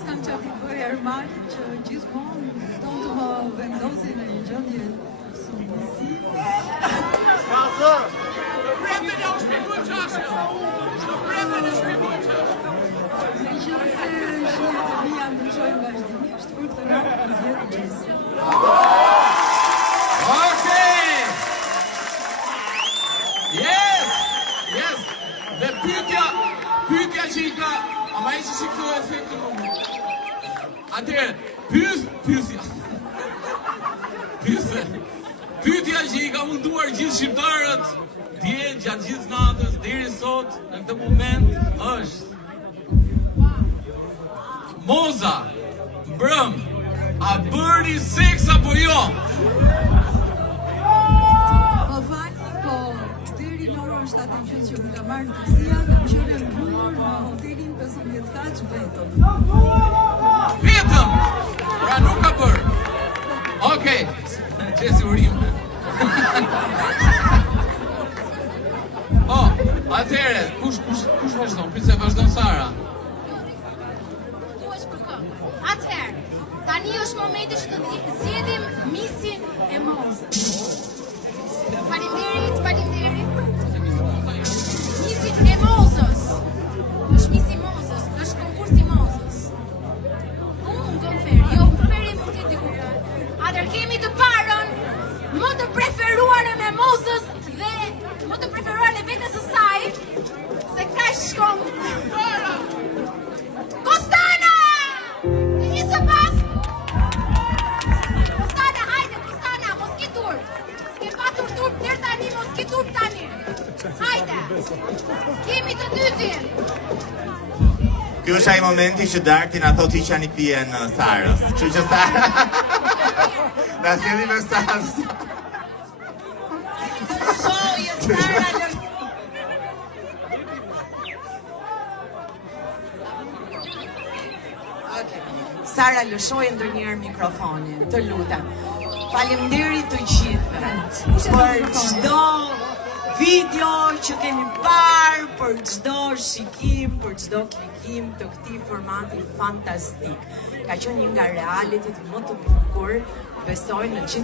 S'kam që t'i bëj Ermali që gjithmonë don të më vendosin në një gjendje submisive. Meqense shihet e mia ndryshojnë vazhdimisht për këtë radhë për zgjedhje gjithsesi. Okay. Yes. Dhe pyetja që i ka, ama e që këto efekte më. Atëherë, pyetja që i ka munduar gjithë shqiptarët dje gjatë gjithë natës deri sot në këtë moment është: Moza, mbrëm, a bëri seks apo jo? Më falni, po deri në orën 7:30 që më ka marrë taxia, kam qenë mbyllur në hotelin 15 kaç vetëm. Vetëm! Pra nuk ka bërë. Okej, qesi urim. Atëhere, kush vazhdon? Pritse vazhdon Sara. Atëherë, tani është momenti që të zgjedhim misin e Mozës. Faleminderit. Misin e Mozës. Është misi Mozës, është konkursi Mozës. Unë do të jo, preferi mund të diku. Atëherë kemi të parën, më të preferuarën e Mozës dhe më të preferuarën e vetes së saj, se ka shkon. Kostana! Një së pas! Kostana, hajde, Kostana, mos ki turp. S'ke patur turp deri tani, mos ki turp tani. Hajde! Kemi të dytin. Ky është ai momenti që Darti na thotë hiqa një pije në Sarës. Kështu që Sara na sjellni mesazh. Sara, lëshoje ndonjëherë mikrofonin, të lutem. Faleminderit të gjithëve për çdo video që keni parë, për çdo shikim, për çdo klikim të këtij formati fantastik. Ka qenë një nga realitit më të bukur, besoj në gjithë